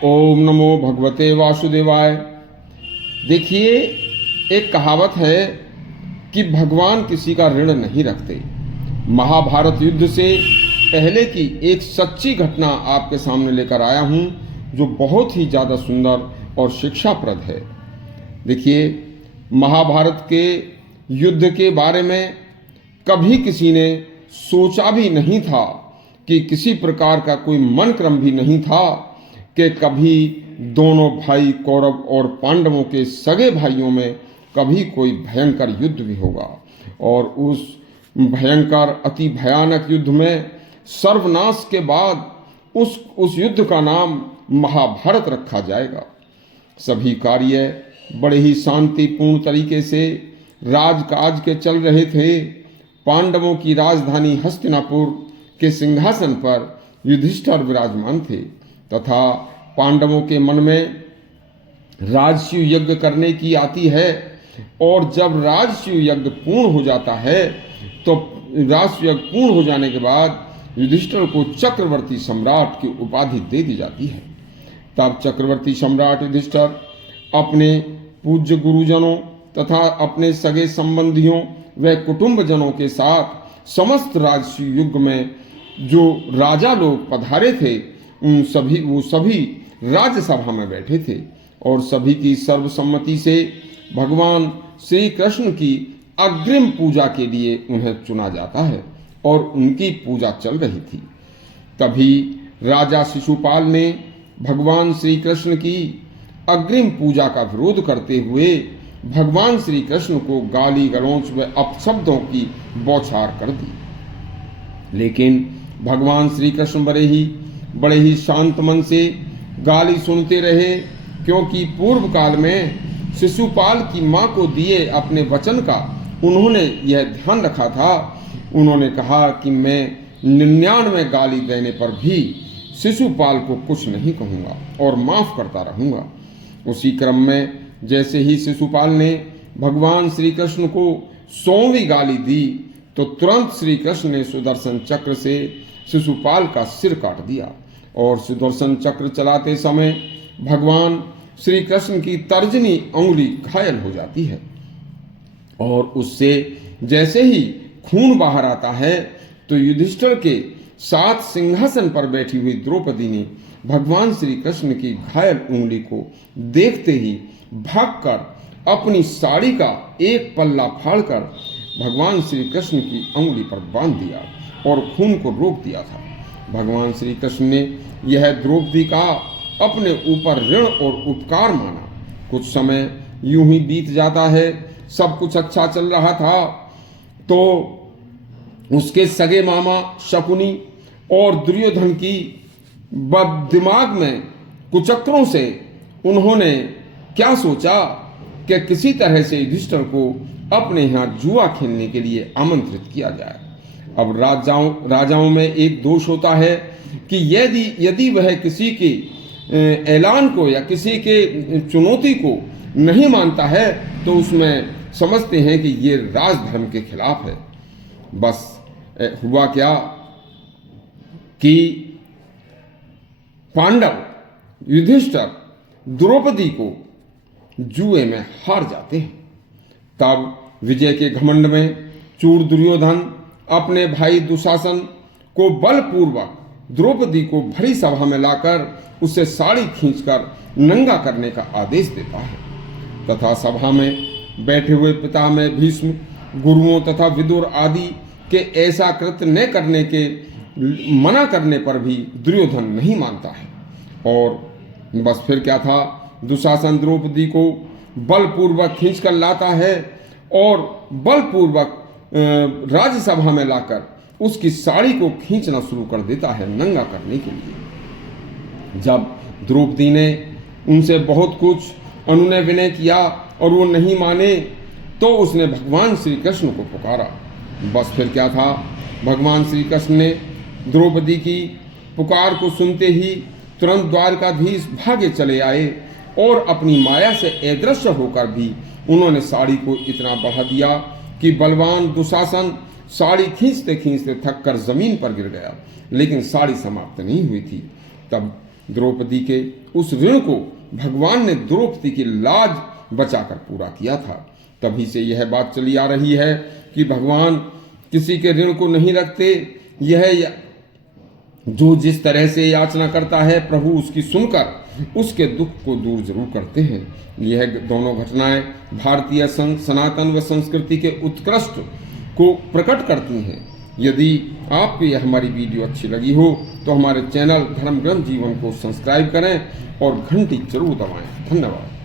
ओम नमो भगवते वासुदेवाय। देखिए, एक कहावत है कि भगवान किसी का ऋण नहीं रखते। महाभारत युद्ध से पहले की एक सच्ची घटना आपके सामने लेकर आया हूं, जो बहुत ही ज़्यादा सुंदर और शिक्षाप्रद है। देखिए, महाभारत के युद्ध के बारे में कभी किसी ने सोचा भी नहीं था कि किसी प्रकार का कोई मन क्रम भी नहीं था कि कभी दोनों भाई कौरव और पांडवों के सगे भाइयों में कभी कोई भयंकर युद्ध भी होगा। और उस भयंकर अति भयानक युद्ध में सर्वनाश के बाद उस युद्ध का नाम महाभारत रखा जाएगा। सभी कार्य बड़े ही शांतिपूर्ण तरीके से राजकाज के चल रहे थे। पांडवों की राजधानी हस्तिनापुर के सिंहासन पर युधिष्ठिर विराजमान थे तथा पांडवों के मन में राजसूय यज्ञ करने की आती है, और जब राजसूय यज्ञ पूर्ण हो जाता है तो राजसूय यज्ञ पूर्ण हो जाने के बाद युधिष्ठिर को चक्रवर्ती सम्राट की उपाधि दे दी जाती है। तब चक्रवर्ती सम्राट युधिष्ठिर अपने पूज्य गुरुजनों तथा अपने सगे संबंधियों व कुटुंबजनों के साथ समस्त राजसूय युग में जो राजा लोग पधारे थे वो सभी राज्यसभा में बैठे थे, और सभी की सर्वसम्मति से भगवान श्री कृष्ण की अग्रिम पूजा के लिए उन्हें चुना जाता है, और उनकी पूजा चल रही थी। तभी राजा शिशुपाल ने भगवान श्री कृष्ण की अग्रिम पूजा का विरोध करते हुए भगवान श्री कृष्ण को गाली गलौच व अपशब्दों की बौछार कर दी। लेकिन भगवान श्री कृष्ण बड़े ही शांत मन से गाली सुनते रहे, क्योंकि पूर्व काल में शिशुपाल की मां को दिए अपने वचन का उन्होंने यह ध्यान रखा था। उन्होंने कहा कि मैं 99 गाली देने पर भी शिशुपाल को कुछ नहीं कहूँगा और माफ करता रहूँगा। उसी क्रम में जैसे ही शिशुपाल ने भगवान श्री कृष्ण को 100वीं गाली दी तो तुरंत श्री कृष्ण ने सुदर्शन चक्र से शिशुपाल का सिर काट दिया, और सुदर्शन चक्र चलाते समय भगवान श्री कृष्ण की तर्जनी उंगली घायल हो जाती है, और उससे जैसे ही खून बाहर आता है तो युधिष्ठिर के साथ सिंहासन पर बैठी हुई द्रौपदी ने भगवान श्री कृष्ण की घायल उंगली को देखते ही भागकर अपनी साड़ी का एक पल्ला फाड़कर भगवान श्री कृष्ण की उंगली पर बांध दिया और खून को रोक दिया था। भगवान श्री कृष्ण ने यह द्रौपदी का अपने ऊपर ऋण और उपकार माना। कुछ समय यूं ही बीत जाता है। सब कुछ अच्छा चल रहा था तो उसके सगे मामा शकुनी और दुर्योधन की दिमाग में कुचक्रों से उन्होंने क्या सोचा कि किसी तरह से युधिष्ठिर को अपने यहाँ जुआ खेलने के लिए आमंत्रित किया जाए। अब राजाओं में एक दोष होता है कि यदि वह किसी के ऐलान को या किसी के चुनौती को नहीं मानता है तो उसमें समझते हैं कि ये राजधर्म के खिलाफ है। बस हुआ क्या कि पांडव युधिष्ठिर द्रौपदी को जुए में हार जाते हैं। तब विजय के घमंड में चूर दुर्योधन अपने भाई दुशासन को बलपूर्वक द्रौपदी को भरी सभा में लाकर उससे साड़ी खींचकर नंगा करने का आदेश देता है, तथा सभा में बैठे हुए पितामह भीष्म, गुरुओं तथा विदुर आदि के ऐसा कृत्य न करने के मना करने पर भी दुर्योधन नहीं मानता है। और बस फिर क्या था, दुशासन द्रौपदी को बलपूर्वक खींचकर लाता है और बलपूर्वक राज्यसभा में लाकर उसकी साड़ी को खींचना शुरू कर देता है नंगा करने के लिए। जब द्रौपदी ने उनसे बहुत कुछ अनुनय विनय किया और वो नहीं माने तो उसने भगवान श्री कृष्ण को पुकारा। बस फिर क्या था, भगवान श्री कृष्ण ने द्रौपदी की पुकार को सुनते ही तुरंत द्वारकाधीश भागे चले आए, और अपनी माया से अदृश्य होकर भी उन्होंने साड़ी को इतना बढ़ा दिया कि बलवान दुशासन साड़ी खींचते खींचते थक कर जमीन पर गिर गया, लेकिन साड़ी समाप्त नहीं हुई थी। तब द्रौपदी के उस ऋण को भगवान ने द्रौपदी की लाज बचाकर पूरा किया था। तभी से यह बात चली आ रही है कि भगवान किसी के ऋण को नहीं रखते। यह जो जिस तरह से याचना करता है प्रभु उसकी सुनकर उसके दुख को दूर जरूर करते हैं। यह दोनों घटनाएं भारतीय सनातन व संस्कृति के उत्कृष्ट को प्रकट करती हैं। यदि आपको यह हमारी वीडियो अच्छी लगी हो तो हमारे चैनल धर्म ग्रंथ जीवन को सब्सक्राइब करें और घंटी जरूर दबाएं। धन्यवाद।